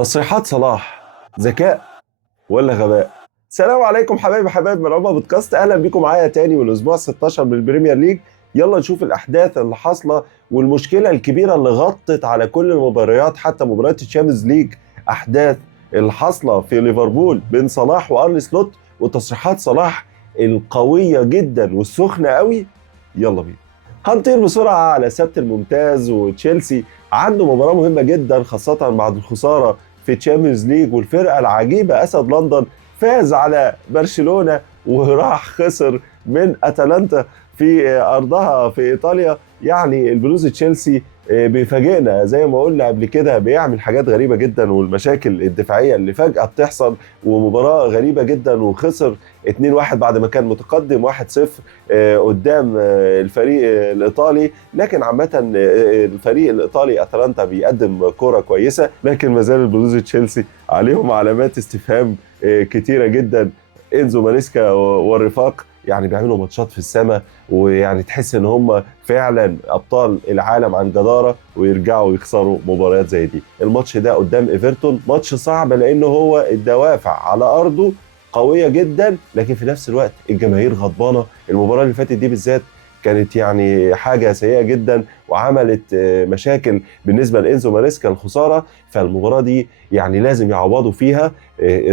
تصريحات صلاح ذكاء ولا غباء؟ السلام عليكم حبايب من عمر بودكاست، اهلا بيكم معايا تاني والاسبوع 16 من البريمير ليج. يلا نشوف الاحداث اللي حاصله والمشكله الكبيره اللي غطت على كل المباريات حتى مباريات الشامبيونز ليج. احداث اللي حاصله في ليفربول بين صلاح وارني سلوت وتصريحات صلاح القويه جدا والسخنه قوي. يلا بينا هنطير بسرعه على سبت الممتاز، وتشيلسي عنده مباراه مهمه جدا خاصه بعد الخساره في تشامبيونز ليج، والفرقه العجيبه اسد لندن فاز على برشلونه وراح خسر من اتلانتا في ارضها في ايطاليا. يعني البلوز تشيلسي بيفاجئنا زي ما قلنا قبل كده، بيعمل حاجات غريبه جدا، والمشاكل الدفاعيه اللي فجاه بتحصل، ومباراه غريبه جدا، وخسر 2-1 بعد ما كان متقدم 1-0 قدام الفريق الايطالي. لكن عامه الفريق الايطالي اتلانتا بيقدم كوره كويسه، لكن ما زال البلوز تشيلسي عليهم علامات استفهام كتيره جدا. انزو ماريسكا والرفاق يعني بيعملوا ماتشات في السماء، ويعني تحس ان هم فعلا ابطال العالم عن جداره، ويرجعوا يخسروا مباريات زي دي. الماتش ده قدام ايفرتون ماتش صعب، لانه هو الدوافع على ارضه قويه جدا، لكن في نفس الوقت الجماهير غضبانه. المباراه اللي فاتت دي بالذات كانت يعني حاجه سيئه جدا، وعملت مشاكل بالنسبه لانزو ماريسكا الخساره. فالمباراه دي يعني لازم يعوضوا فيها.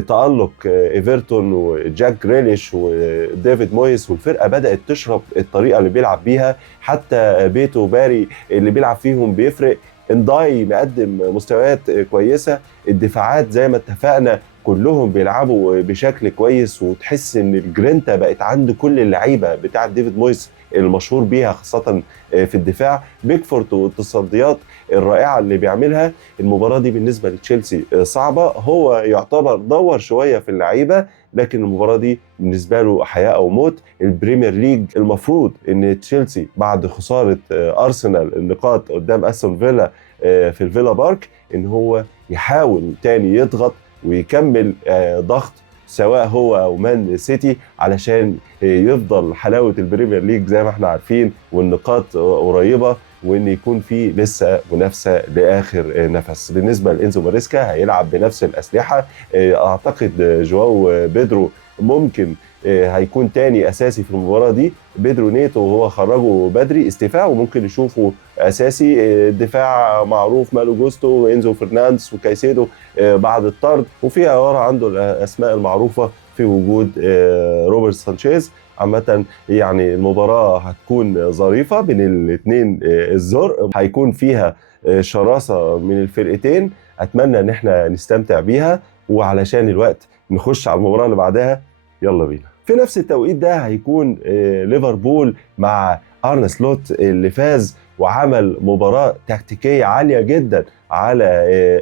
تألق ايفرتون وجاك جريليش وديفيد مويس، والفرقه بدات تشرب الطريقه اللي بيلعب بيها. حتى بيتو باري اللي بيلعب فيهم بيفرق. انداي مقدم مستويات كويسه. الدفاعات زي ما اتفقنا كلهم بيلعبوا بشكل كويس، وتحس ان الجرينتا بقت عند كل اللعيبه بتاعه ديفيد مويس المشهور بيها، خاصه في الدفاع. بيكفورت والتصديات الرائعه اللي بيعملها. المباراه دي بالنسبه لتشيلسي صعبه، هو يعتبر دور شويه في اللعيبه، لكن المباراه دي بالنسبه له حياه او موت. البريمير ليج المفروض ان تشيلسي بعد خساره ارسنال النقاط قدام استون فيلا في الفيلا بارك، ان هو يحاول تاني يضغط ويكمل ضغط، سواء هو او مان سيتي، علشان يفضل حلاوه البريمير ليج زي ما احنا عارفين، والنقاط قريبه، وان يكون في لسه منافسه لاخر نفس. بالنسبه لانزو ماريسكا هيلعب بنفس الاسلحه. اعتقد جواو بيدرو ممكن هيكون تاني اساسي في المباراه دي. بيدرو نيتو وهو خرجه بدري استيفاء، وممكن يشوفه اساسي. الدفاع معروف مالو جوستو وانزو فرنانديز وكايسيدو بعد الطرد، وفي ورا عنده الاسماء المعروفه في وجود روبرت سانشيز. عامة يعني المباراة هتكون ظريفة بين الاثنين، الزرق هيكون فيها شراسة من الفرقتين. اتمنى ان احنا نستمتع بيها، وعلشان الوقت نخش على المباراة اللي بعدها. يلا بينا. في نفس التوقيت ده هيكون ليفربول مع ارن سلوت اللي فاز وعمل مباراة تكتيكية عالية جدا على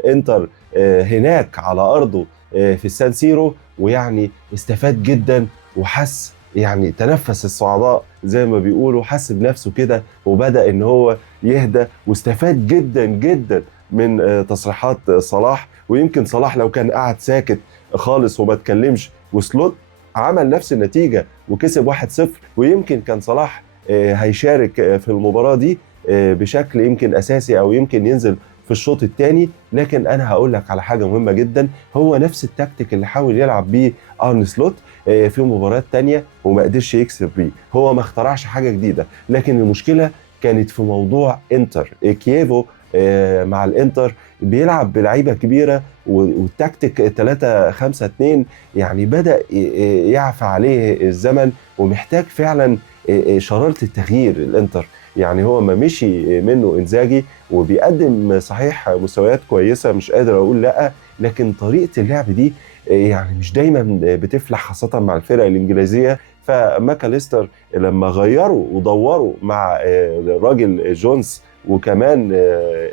انتر هناك على ارضه في السان سيرو، ويعني استفاد جدا وحس، يعني تنفس الصعداء زي ما بيقولوا، حس بنفسه كده وبدأ ان هو يهدى، واستفاد جدا جدا من تصريحات صلاح. ويمكن صلاح لو كان قاعد ساكت خالص وما اتكلمش، وسلوت عمل نفس النتيجة وكسب 1-0، ويمكن كان صلاح هيشارك في المباراة دي بشكل يمكن أساسي، أو يمكن ينزل في الشوط الثاني. لكن أنا هقول لك على حاجة مهمة جدا، هو نفس التكتيك اللي حاول يلعب بيه أرن سلوت في مباريات تانية وما قدرش يكسب بيه. هو ما اخترعش حاجة جديدة، لكن المشكلة كانت في موضوع انتر كييفو. مع الانتر بيلعب بلعيبة كبيرة، والتكتيك 3-5-2 يعني بدأ يعفى عليه الزمن، ومحتاج فعلا شرارة التغيير. الانتر يعني هو ما مشي منه انزاجي، وبيقدم صحيح مستويات كويسة، مش قادر اقول لا، لكن طريقة اللعب دي يعني مش دايما بتفلح، خاصة مع الفرق الإنجليزية. فماكاليستر لما غيروا ودوروا مع الراجل جونز، وكمان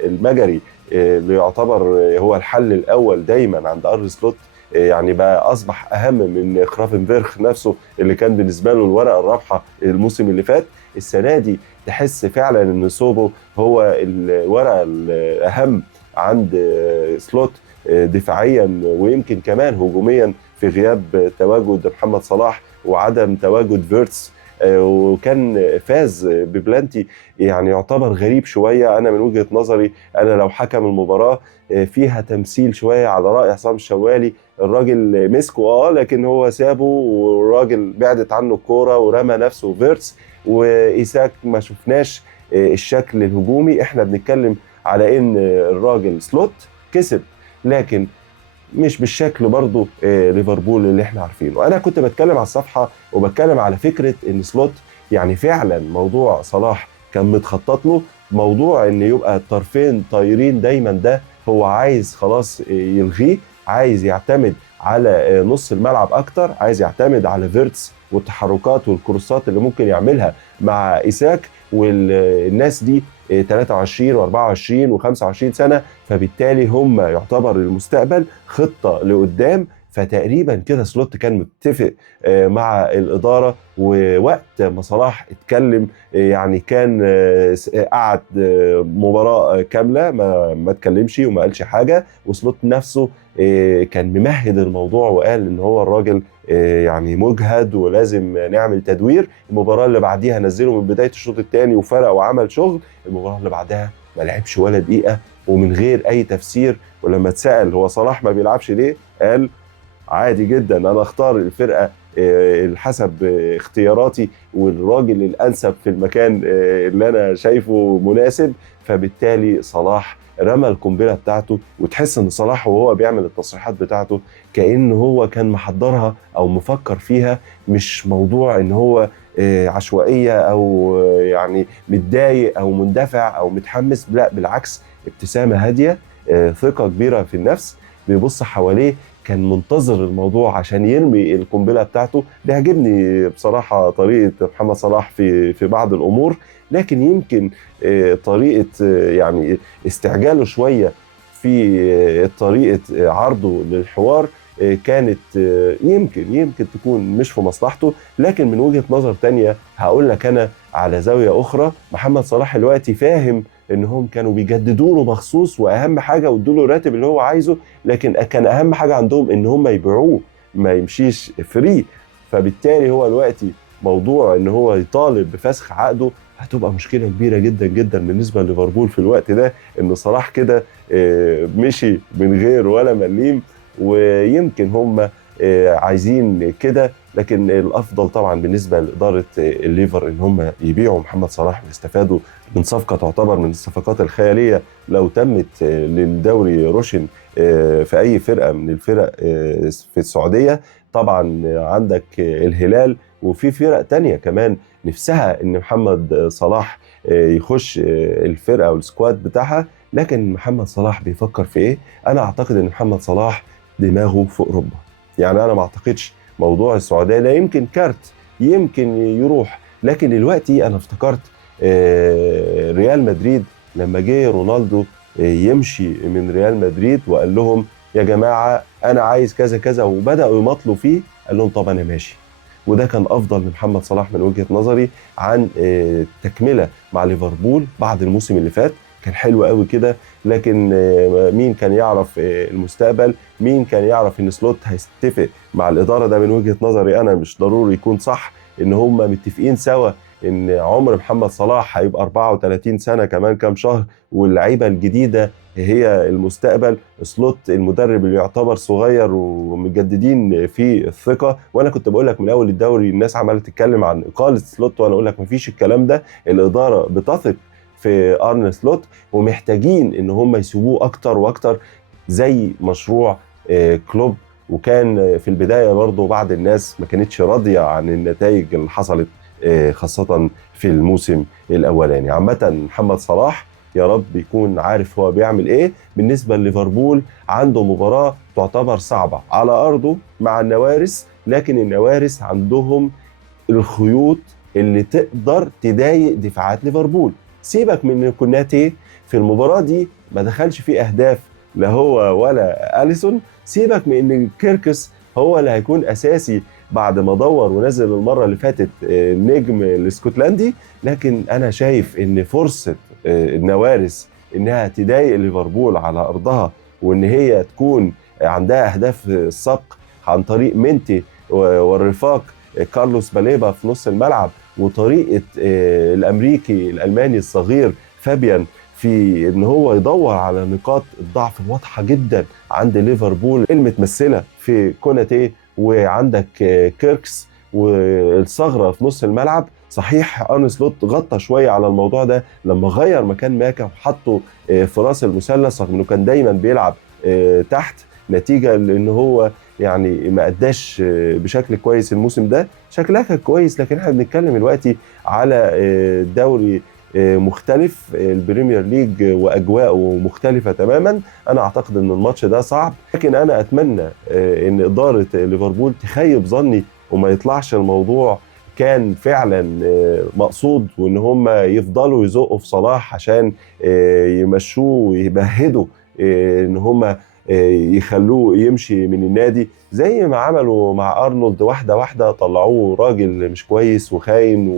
المجري اللي يعتبر هو الحل الأول دايما عند أرن سلوت، يعني بقى أصبح أهم من كرافنبرغ نفسه اللي كان بالنسبة له الورقة الرابحة الموسم اللي فات. السنة دي تحس فعلا أن سوبو هو الورقة الأهم عند سلوت دفاعيا، ويمكن كمان هجوميا، في غياب تواجد محمد صلاح وعدم تواجد فيرتس وكان فاز ببلانتي يعني يعتبر غريب شويه. انا من وجهه نظري انا لو حكم المباراه فيها تمثيل شويه على راي عصام الشوالي. الراجل مسكه لكن هو سابه، والراجل بعدت عنه الكوره ورمى نفسه فيرتس، وايساك ما شفناش الشكل الهجومي. احنا بنتكلم على ان الراجل سلوت كسب، لكن مش بالشكل برضو ليفربول اللي احنا عارفينه. انا كنت بتكلم على الصفحه وبتكلم على فكره ان سلوت يعني فعلا موضوع صلاح كان متخطط له، موضوع ان يبقى الطرفين طايرين دايما ده هو عايز خلاص يلغيه، عايز يعتمد على نص الملعب اكتر، عايز يعتمد على فيرتس والتحركات والكروسات اللي ممكن يعملها مع إيساك. والناس دي 23 و24 و25 سنة، فبالتالي هم يعتبر المستقبل خطة لقدام. فتقريبا كده سلوت كان متفق مع الإدارة، ووقت ما صلاح اتكلم يعني كان قعد مباراة كاملة ما اتكلمش وما قالش حاجة. وسلوت نفسه كان ممهد الموضوع وقال ان هو الراجل يعني مجهد ولازم نعمل تدوير. المباراة اللي بعديها نزله من بداية الشوط الثاني وفرق وعمل شغل. المباراة اللي بعدها ما لعبش ولا دقيقة ومن غير اي تفسير. ولما اتسأل هو صلاح ما بيلعبش ليه، قال عادي جدا انا اختار الفرقة حسب اختياراتي، والراجل الانسب في المكان اللي انا شايفه مناسب. فبالتالي صلاح رمى القنبله بتاعته، وتحس ان صلاح وهو بيعمل التصريحات بتاعته كأنه هو كان محضرها او مفكر فيها، مش موضوع ان هو عشوائيه او يعني متضايق او مندفع او متحمس. لا بالعكس، ابتسامه هاديه، ثقه كبيره في النفس، بيبص حواليه، كان منتظر الموضوع عشان يرمي القنبله بتاعته. بيعجبني بصراحه طريقه محمد صلاح في بعض الامور، لكن يمكن طريقه يعني استعجاله شويه في طريقه عرضه للحوار كانت يمكن تكون مش في مصلحته. لكن من وجهة نظر تانية هقول لك انا على زاوية اخرى، محمد صلاح دلوقتي فاهم انهم كانوا بيجددوا له مخصوص، واهم حاجة وادوا له الراتب اللي هو عايزه، لكن كان اهم حاجة عندهم ان هم يبيعوه ما يمشيش فري. فبالتالي هو دلوقتي موضوع ان هو يطالب بفسخ عقده هتبقى مشكلة كبيرة جدا جدا بالنسبة لليفربول في الوقت ده، ان صلاح كده مشي من غير ولا مليم. ويمكن هم عايزين كده، لكن الافضل طبعا بالنسبه لاداره الليفر ان هم يبيعوا محمد صلاح ويستفادوا من صفقه تعتبر من الصفقات الخياليه لو تمت للدوري روشن في اي فرقه من الفرق في السعوديه. طبعا عندك الهلال وفي فرق تانية كمان نفسها ان محمد صلاح يخش الفرقه والسكواد بتاعها. لكن محمد صلاح بيفكر في ايه؟ انا اعتقد ان محمد صلاح دماغه في اوروبا. يعني انا ما اعتقدش موضوع السعوديه ده، يمكن كارت يمكن يروح. لكن دلوقتي انا افتكرت ريال مدريد لما جه رونالدو يمشي من ريال مدريد وقال لهم يا جماعه انا عايز كذا كذا، وبداوا يمطلوا فيه، قال لهم طب انا ماشي. وده كان افضل لمحمد صلاح من وجهه نظري عن تكمله مع ليفربول بعد الموسم اللي فات. كان حلو قوي كده، لكن مين كان يعرف المستقبل؟ مين كان يعرف ان سلوت هيتفق مع الاداره؟ ده من وجهه نظري انا مش ضروري يكون صح، ان هم متفقين سوا ان عمر محمد صلاح هيبقى 34 سنه كمان كام شهر، واللعيبه الجديده هي المستقبل. سلوت المدرب اللي يعتبر صغير ومجددين في الثقه. وانا كنت بقول لك من اول الدوري الناس عماله تتكلم عن اقاله سلوت، وانا اقول لك مفيش الكلام ده. الاداره بتثق في ارن سلوت، ومحتاجين ان هم يسيبوه اكتر واكتر زي مشروع كلوب. وكان في البدايه برضه بعض الناس ما كانتش راضيه عن النتائج اللي حصلت خاصه في الموسم الاولاني. عامه محمد صلاح يا رب يكون عارف هو بيعمل ايه. بالنسبه لليفربول عنده مباراه تعتبر صعبه على ارضه مع النوارس، لكن النوارس عندهم الخيوط اللي تقدر تضايق دفاعات ليفربول. سيبك من كوناتي في المباراة دي ما دخلش فيه أهداف لا هو ولا أليسون. سيبك من إن كيركس هو اللي هيكون أساسي بعد ما دور ونزل المرة اللي فاتت النجم الاسكتلندي. لكن أنا شايف إن فرصة النوارس إنها تضايق ليفربول على أرضها، وإن هي تكون عندها أهداف السبق عن طريق مينتي والرفاق كارلوس باليبا في نص الملعب وطريقه الامريكي الالماني الصغير فابيان في ان هو يدور على نقاط الضعف الواضحه جدا عند ليفربول المتمثله في كوناتي، وعندك كيركس والثغره في نص الملعب. صحيح ارن سلوت غطى شويه على الموضوع ده لما غير مكان ماكا وحطه في راس المثلث، رغم انه كان دايما بيلعب تحت، نتيجه لان هو يعني ما اداش بشكل كويس الموسم ده. شكلها كان كويس، لكن احنا بنتكلم دلوقتي على دوري مختلف، البريمير ليج واجواءه مختلفه تماما. انا اعتقد ان الماتش ده صعب، لكن انا اتمنى ان اداره ليفربول تخيب ظني وما يطلعش الموضوع كان فعلا مقصود، وان هم يفضلوا يزقوا في صلاح عشان يمشوه ويبهدوا ان هم يخلوه يمشي من النادي، زي ما عملوا مع ارنولد. واحده واحده طلعوه راجل مش كويس وخاين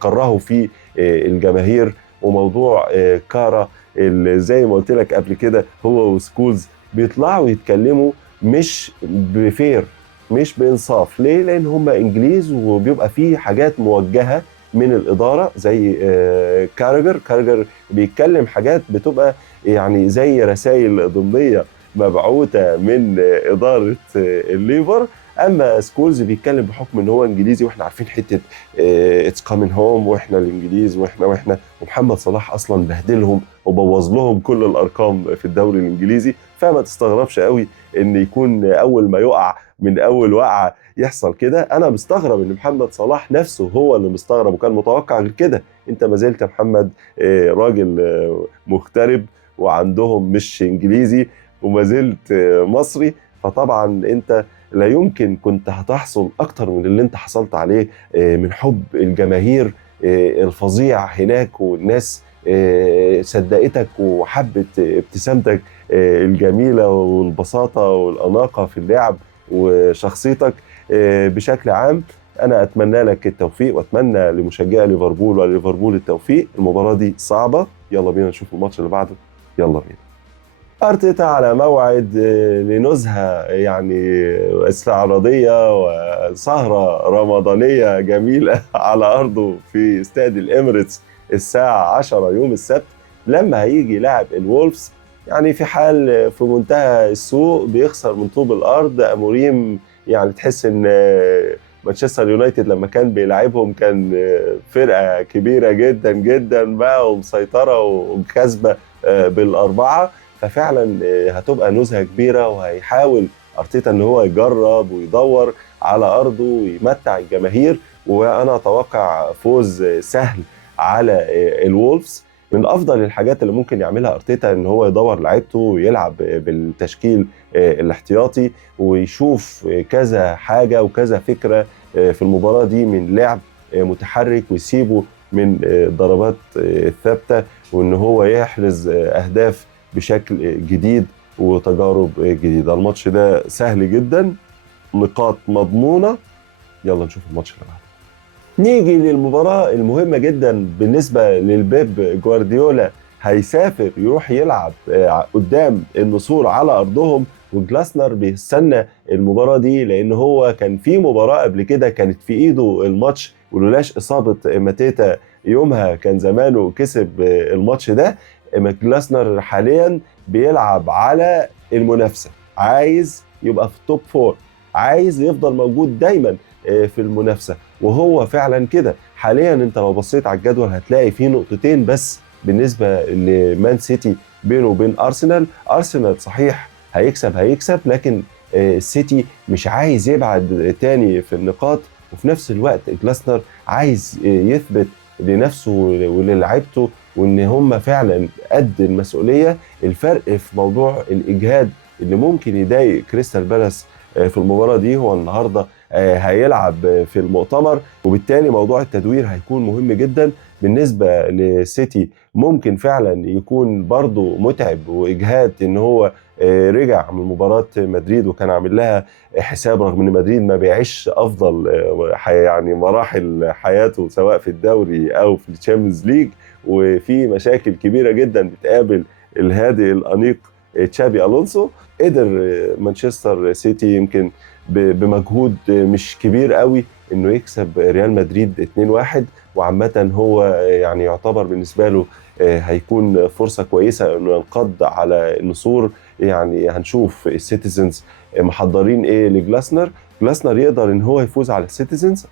وكرهوا فيه الجماهير. وموضوع كارا اللي زي ما قلت لك قبل كده، هو وسكولز بيطلعوا يتكلموا مش بفير، مش بانصاف. ليه؟ لان هم انجليز وبيبقى فيه حاجات موجهه من الاداره، زي كارجر بيتكلم حاجات بتبقى يعني زي رسائل ضمنيه مبعوثه من اداره الليفر. اما سكولز بيتكلم بحكم ان هو انجليزي، واحنا عارفين حته اتس كامين هوم، واحنا الانجليز واحنا ومحمد صلاح اصلا بهدلهم وبوظ لهم كل الارقام في الدوري الانجليزي. فما تستغربش قوي ان يكون اول ما يقع من اول وقعه يحصل كده. انا مستغرب ان محمد صلاح نفسه هو اللي مستغرب، وكان متوقع غير كده. انت ما زلت يا محمد راجل مغترب وعندهم مش انجليزي، وما زلت مصري، فطبعا انت لا يمكن كنت هتحصل اكتر من اللي انت حصلت عليه من حب الجماهير الفظيع هناك، والناس صدقتك وحبت ابتسامتك الجميلة والبساطة والأناقة في اللعب وشخصيتك بشكل عام. أنا أتمنى لك التوفيق، وأتمنى لمشجعي ليفربول وليفربول التوفيق. المباراة دي صعبة، يلا بينا نشوف الماتش اللي بعده، يلا بينا. أرتيتا على موعد لنزهة يعني استعراضية وسهرة رمضانية جميلة على أرضه في استاد الإميريتس الساعة 10 يوم السبت، لما هيجي لاعب الوولفز. يعني في حال في منتهى السوء، بيخسر من طوب الأرض. أموريم يعني تحس إن مانشستر يونايتد لما كان بيلعبهم كان فرقة كبيرة جدا جدا بقى ومسيطرة وكسبة بالأربعة. ففعلا هتبقى نزهة كبيرة، وهيحاول أرتيتا ان هو يجرب ويدور على أرضه ويمتع الجماهير. وأنا أتوقع فوز سهل على الوولفز. من أفضل الحاجات اللي ممكن يعملها أرتيتا ان هو يدور لعيبته ويلعب بالتشكيل الاحتياطي، ويشوف كذا حاجة وكذا فكرة في المباراة دي من لعب متحرك، ويسيبه من الضربات الثابتة، وان هو يحرز أهداف بشكل جديد وتجارب جديدة. الماتش ده سهل جدا، نقاط مضمونة. يلا نشوف الماتش اللي بعده. نيجي للمباراة المهمة جدا بالنسبة للبيب جوارديولا. هيسافر يروح يلعب قدام النسور على أرضهم، وجلاسنر بيستنى المباراة دي لأن هو كان في مباراة قبل كده كانت في إيده الماتش، ولولاش إصابة ماتيتا يومها كان زمانه كسب الماتش ده. جلاسنر حاليا بيلعب على المنافسة، عايز يبقى في التوب فور، عايز يفضل موجود دايما في المنافسة، وهو فعلا كده. حاليا انت لو بصيت على الجدول هتلاقي فيه نقطتين بس بالنسبة لمان سيتي بينه وبين أرسنال صحيح هيكسب، لكن السيتي مش عايز يبعد تاني في النقاط. وفي نفس الوقت جلاسنر عايز يثبت لنفسه وللعيبته وان هم فعلا قد المسؤوليه. الفرق في موضوع الاجهاد اللي ممكن يضايق كريستال بالاس في المباراه دي، هو النهارده هيلعب في المؤتمر، وبالتالي موضوع التدوير هيكون مهم جدا بالنسبه لسيتي. ممكن فعلا يكون برضو متعب واجهاد ان هو رجع من مباراه مدريد وكان عامل لها حساب، رغم ان مدريد ما بيعيش افضل يعني مراحل حياته سواء في الدوري او في الشامبيونز ليج، وفي مشاكل كبيره جدا بتقابل الهادئ الانيق تشابي الونسو. قدر مانشستر سيتي يمكن بمجهود مش كبير قوي انه يكسب ريال مدريد 2-1، وعامة هو يعني يعتبر بالنسبة له هيكون فرصة كويسة انه ينقض على النسور. يعني هنشوف السيتيزنز محضرين ايه لجلاسنر. جلاسنر يقدر ان هو يفوز على السيتيزنز.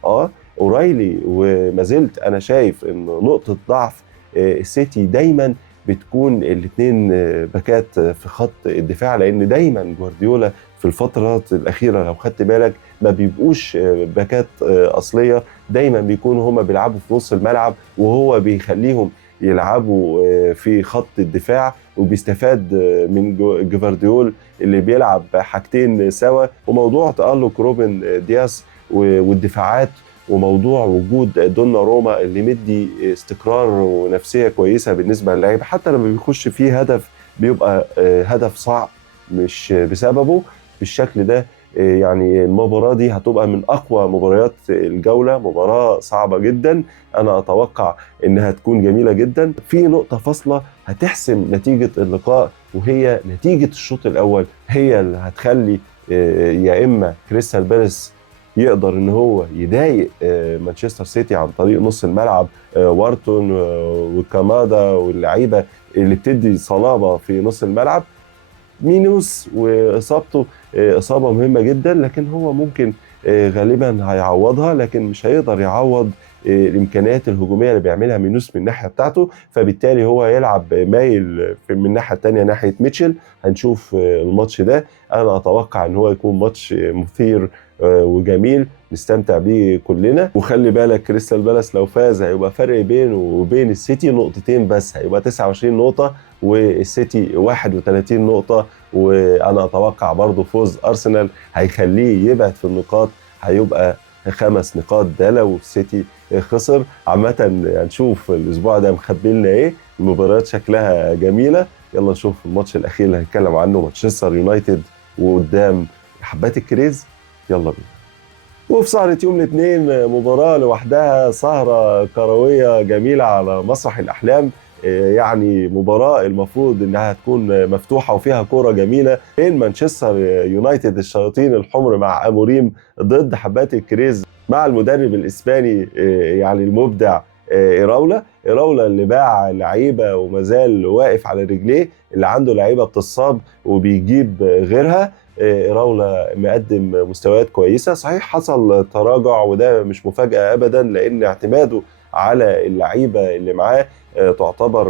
اورايلي وما زلت انا شايف ان نقطة ضعف السيتي دايما بتكون الاثنين باكات في خط الدفاع، لان دايما جوارديولا في الفترات الاخيره لو خدت بالك ما بيبقوش باكات اصليه، دايما بيكونوا هما بيلعبوا في نص الملعب وهو بيخليهم يلعبوا في خط الدفاع، وبيستفاد من جوارديول اللي بيلعب حاجتين سوا. وموضوع تألق روبن دياس والدفاعات، وموضوع وجود دونا روما اللي مدي استقرار ونفسيه كويسه بالنسبه للعيبه، حتى لما بيخش فيه هدف بيبقى هدف صعب مش بسببه بالشكل ده. يعني المباراه دي هتبقى من اقوى مباريات الجوله، مباراه صعبه جدا. انا اتوقع انها تكون جميله جدا. في نقطه فاصله هتحسم نتيجه اللقاء، وهي نتيجه الشوط الاول هي اللي هتخلي يا اما كريستال بالاس يقدر ان هو يضايق مانشستر سيتي عن طريق نص الملعب، وارتون وكامادا واللعيبه اللي بتدي صلابه في نص الملعب. مينوس واصابته اصابه مهمه جدا، لكن هو ممكن غالبا هيعوضها، لكن مش هيقدر يعوض الامكانيات الهجوميه اللي بيعملها مينوس من الناحيه بتاعته. فبالتالي هو يلعب مايل من الناحيه الثانيه ناحيه ميتشل. هنشوف الماتش ده، انا اتوقع ان هو يكون ماتش مثير وجميل نستمتع بيه كلنا. وخلي بالك كريستال بالاس لو فاز هيبقى فرق بينه وبين السيتي نقطتين بس، هيبقى 29 نقطة والسيتي 31 نقطة. وأنا أتوقع برضو فوز أرسنال هيخليه يبعد في النقاط، هيبقى 5 نقاط ده لو السيتي خسر. عامة هنشوف الأسبوع ده مخبي لنا إيه. المباريات شكلها جميلة. يلا نشوف الماتش الأخير اللي هنتكلم عنه، مانشستر يونايتد وقدام حبات الكريز. يلا بينا. وفي سهرة يوم الاثنين مباراة لوحدها، سهرة كروية جميلة على مسرح الأحلام. يعني مباراة المفروض انها تكون مفتوحة وفيها كورة جميلة بين مانشستر يونايتد الشياطين الحمر مع أموريم ضد حبات الكريز مع المدرب الإسباني يعني المبدع إراولا اللي باع لعيبة ومازال واقف على رجليه، اللي عنده لعيبة بتصاب وبيجيب غيرها. إراولا مقدم مستويات كويسة. صحيح حصل تراجع وده مش مفاجأة أبدا، لأن اعتماده على اللعيبة اللي معاه تعتبر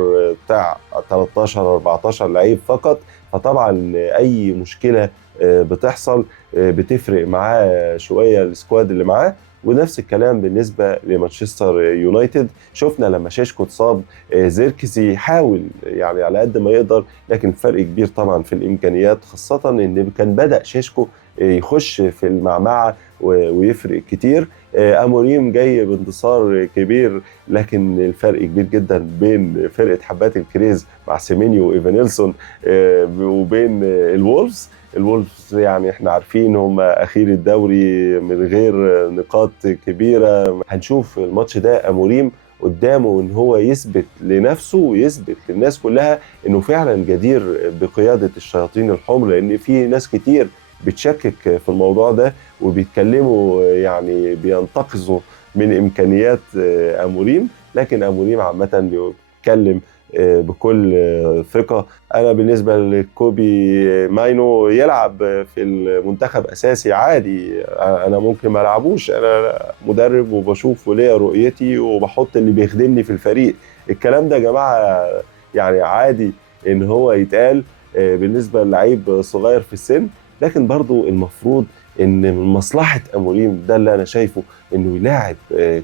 بتاع 13 14 لعيب فقط. فطبعا أي مشكلة بتحصل بتفرق معاه شوية السكواد اللي معاه. ونفس الكلام بالنسبة لمانشستر يونايتد. شفنا لما شيشكو اتصاب زيركزي حاول يعني على قد ما يقدر، لكن فرق كبير طبعا في الإمكانيات، خاصة إن كان بدأ شيشكو يخش في المعمعة ويفرق كتير. أموريم جاي بانتصار كبير، لكن الفرق كبير جدا بين فرقة حبات الكريز مع سيمينيو وإيفانيلسون وبين الوولفز. يعني احنا عارفين هم اخير الدوري من غير نقاط كبيره. هنشوف الماتش ده اموريم قدامه ان هو يثبت لنفسه ويثبت للناس كلها انه فعلا جدير بقياده الشياطين الحمر، لان في ناس كتير بتشكك في الموضوع ده وبيتكلموا يعني بينتقصوا من امكانيات اموريم، لكن اموريم عامه بيتكلم بكل ثقة. أنا بالنسبة لكوبي ماينو يلعب في المنتخب أساسي عادي، أنا ممكن ما ألعبوش، أنا مدرب وبشوف وليا رؤيتي وبحط اللي بيخدمني في الفريق. الكلام ده يا جماعة يعني عادي إن هو يتقال بالنسبة للعيب صغير في السن، لكن برضو المفروض ان من مصلحه اموريم ده اللي انا شايفه انه يلاعب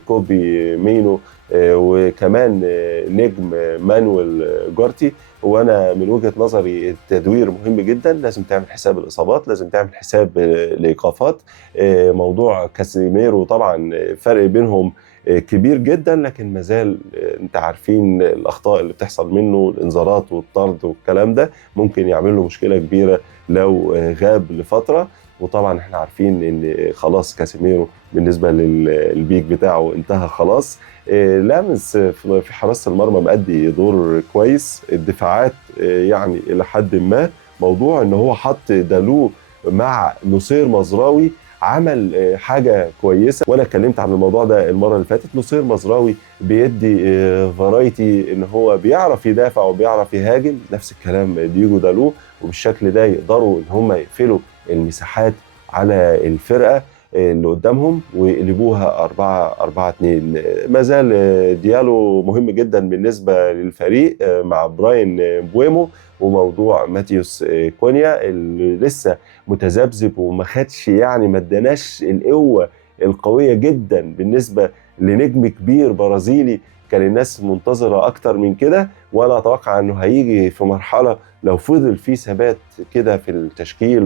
كوبي مينو وكمان نجم مانويل جارتي. وانا من وجهه نظري التدوير مهم جدا، لازم تعمل حساب الاصابات، لازم تعمل حساب الايقافات. موضوع كاسيميرو طبعا فرق بينهم كبير جدا، لكن مازال انت عارفين الاخطاء اللي بتحصل منه، الانذارات والطرد والكلام ده ممكن يعمل له مشكله كبيره لو غاب لفتره. وطبعا احنا عارفين ان خلاص كاسيميرو بالنسبه للبيك بتاعه انتهى خلاص. لامس في حراسه المرمى مأدي دور كويس، الدفاعات يعني الى حد ما موضوع ان هو حط دالو مع نصير مزراوي، عمل حاجه كويسه. وانا اتكلمت عن الموضوع ده المره اللي فاتت. نصير مزراوي بيدي فرايتي، ان هو بيعرف يدافع وبيعرف يهاجم، نفس الكلام دييجو دالو، وبالشكل ده يقدروا ان هم يقفلوا المساحات على الفرقه اللي قدامهم ويقلبوها 4-4-2. ما زال ديالو مهم جدا بالنسبه للفريق مع براين بويمو، وموضوع ماتيوس كونيا اللي لسه متذبذب وما خدش، يعني ما اداناش القوه القويه جدا بالنسبه لنجم كبير برازيلي. كان الناس منتظره اكتر من كده، وانا اتوقع انه هيجي في مرحله لو فضل في ثبات كده في التشكيل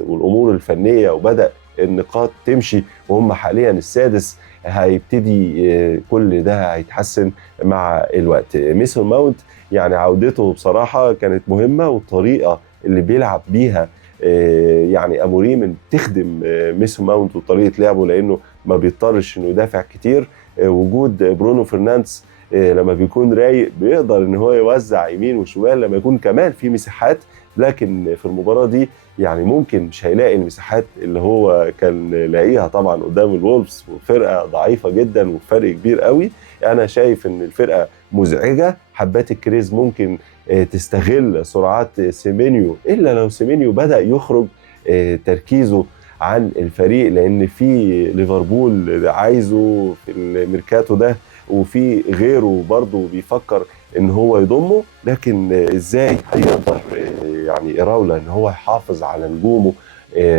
والامور الفنيه، وبدا النقاط تمشي، وهم حاليا السادس، هيبتدي كل ده هيتحسن مع الوقت. ميسون ماونت يعني عودته بصراحه كانت مهمه، والطريقه اللي بيلعب بيها يعني اموريم تخدم ميسون ماونت وطريقه لعبه، لانه ما بيضطرش انه يدافع كتير. وجود برونو فرنانديز لما بيكون رايق بيقدر ان هو يوزع يمين وشمال لما يكون كمان في مساحات. لكن في المباراه دي يعني ممكن مش هيلاقي المساحات اللي هو كان لاقيها طبعا قدام الولفز، وفرقه ضعيفه جدا وفرق كبير قوي. انا شايف ان الفرقه مزعجه. حبات الكريز ممكن تستغل سرعات سيمينيو، الا لو سيمينيو بدا يخرج تركيزه عن الفريق، لان في ليفربول عايزه في الميركاتو ده، وفي غيره برضه بيفكر ان هو يضمه. لكن ازاي هيقدر يعني إراولا ان هو يحافظ على نجومه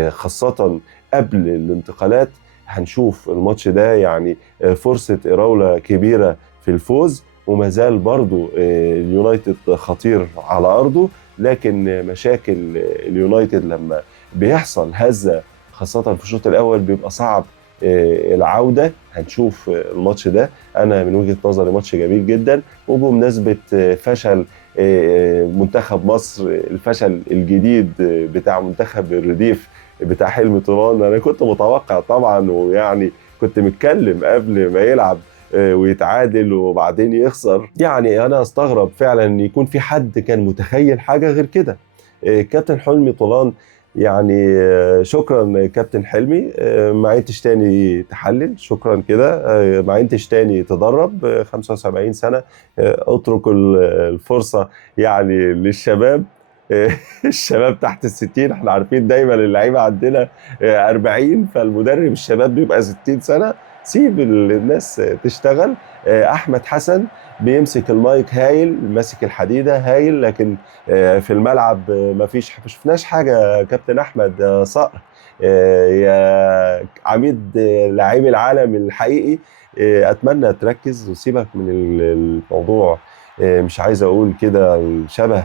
خاصة قبل الانتقالات؟ هنشوف الماتش ده. يعني فرصة إراولا كبيرة في الفوز، وما زال برضه اليونايتد خطير على أرضه. لكن مشاكل اليونايتد لما بيحصل هزة خاصة في الشوط الأول بيبقى صعب العودة. هنشوف الماتش ده. أنا من وجهة نظري ماتش جميل جدا. وبمناسبة فشل منتخب مصر، الفشل الجديد بتاع منتخب الرديف بتاع حلمي طولان، أنا كنت متوقع طبعا، ويعني كنت متكلم قبل ما يلعب ويتعادل وبعدين يخسر. يعني أنا أستغرب فعلا أن يكون في حد كان متخيل حاجة غير كده. كابتن حلمي طولان يعني شكرا كابتن حلمي، ما عدتش تاني تحلل، شكرا كده، ما عدتش تاني تدرب، 75 سنة، اترك الفرصة يعني للشباب. الشباب تحت 60، احنا عارفين دايما اللعيبة عندنا 40، فالمدرب الشباب بيبقى 60 سنة. سيب الناس تشتغل. احمد حسن بيمسك المايك هايل، ماسك الحديدة هايل، لكن في الملعب ما شفناش حاجة. كابتن أحمد صقر يا عميد لاعبي العالم الحقيقي، أتمنى تركز وسيبك من الموضوع. مش عايز أقول كده شبه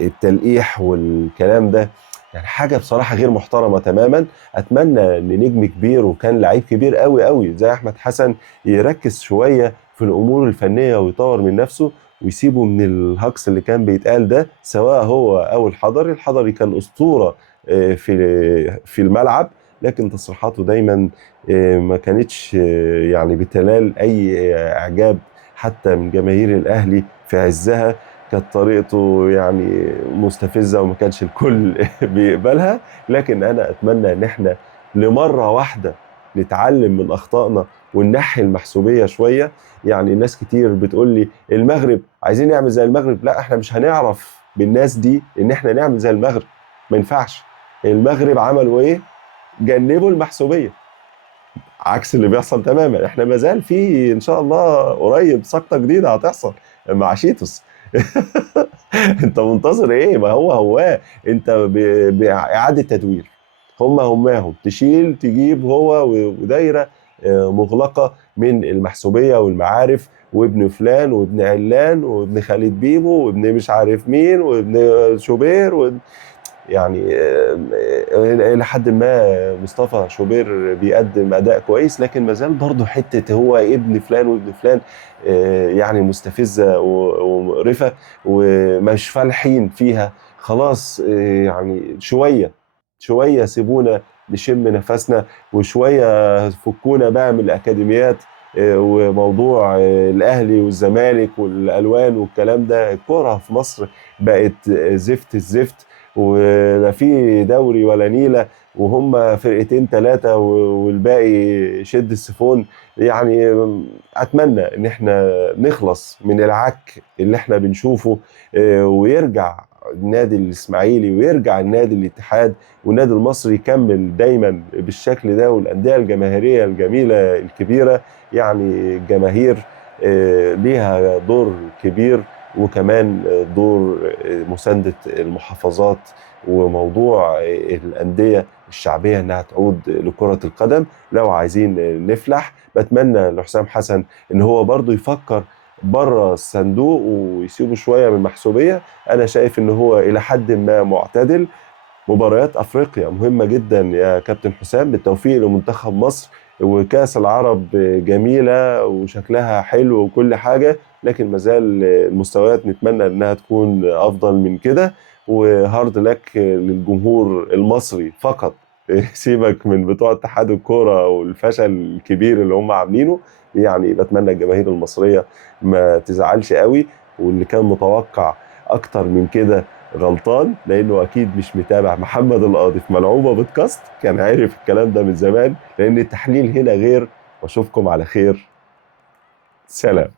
التلقيح والكلام ده، يعني حاجة بصراحة غير محترمة تماما. أتمنى إن نجم كبير وكان لعيب كبير قوي قوي زي أحمد حسن يركز شوية في الأمور الفنية ويطور من نفسه، ويسيبوا من الهجص اللي كان بيتقال ده، سواء هو او الحضري. الحضري كان اسطوره في الملعب، لكن تصريحاته دايما ما كانتش يعني بتنال اي اعجاب حتى من جماهير الاهلي في عزها. كانت طريقته يعني مستفزه وما كانش الكل بيقبلها. لكن انا اتمنى ان احنا لمره واحده نتعلم من اخطائنا وننحي المحسوبيه شويه. يعني ناس كتير بتقول لي المغرب عايزين نعمل زي المغرب. لا، احنا مش هنعرف بالناس دي ان احنا نعمل زي المغرب، ما ينفعش. المغرب عملوا ايه؟ جنبوا المحسوبيه، عكس اللي بيحصل تماما. احنا ما زال في ان شاء الله قريب سقطه جديده هتحصل مع شيتوس. انت منتظر ايه؟ ما هو انت باعاده تدوير. هماهم تشيل تجيب هو ودايره مغلقه من المحسوبيه والمعارف، وابن فلان وابن علان وابن خالد بيبو وابن مش عارف مين وابن شوبير يعني الى حد ما مصطفى شوبير بيقدم اداء كويس، لكن ما زال برضه حته هو ابن فلان وابن فلان يعني مستفزه ومقرفه ومش فالحين فيها. خلاص يعني شويه سيبونا نشم نفسنا، وشويه فكونا بقى من الاكاديميات وموضوع الاهلي والزمالك والالوان والكلام ده. الكوره في مصر بقت زفت الزفت، ولا في دوري ولا نيلة، وهم فرقتين ثلاثة والباقي شد السيفون. يعني أتمنى إن احنا نخلص من العك اللي احنا بنشوفه، ويرجع النادي الإسماعيلي ويرجع النادي الاتحاد والنادي المصري يكمل دايما بالشكل ده، والأندية الجماهيرية الجميلة الكبيرة. يعني الجماهير ليها دور كبير، وكمان دور مساندة المحافظات، وموضوع الأندية الشعبية إنها تعود لكرة القدم. لو عايزين نفلح، بتمنى لحسام حسن إن هو برضو يفكر بره الصندوق ويسيبه شوية من المحسوبية. أنا شايف إن هو إلى حد ما معتدل. مباريات افريقيا مهمه جدا يا كابتن حسام، بالتوفيق لمنتخب مصر. وكاس العرب جميله وشكلها حلو وكل حاجه، لكن مازال المستويات نتمنى انها تكون افضل من كده. وهارد لك للجمهور المصري فقط. سيبك من بتوع اتحاد الكوره والفشل الكبير اللي هم عاملينه. يعني بتمنى الجماهير المصريه ما تزعلش قوي، واللي كان متوقع اكتر من كده غلطان، لانه اكيد مش متابع محمد القاضي في ملعوبه بودكاست. كان عارف الكلام ده من زمان، لان التحليل هنا غير. واشوفكم على خير. سلام.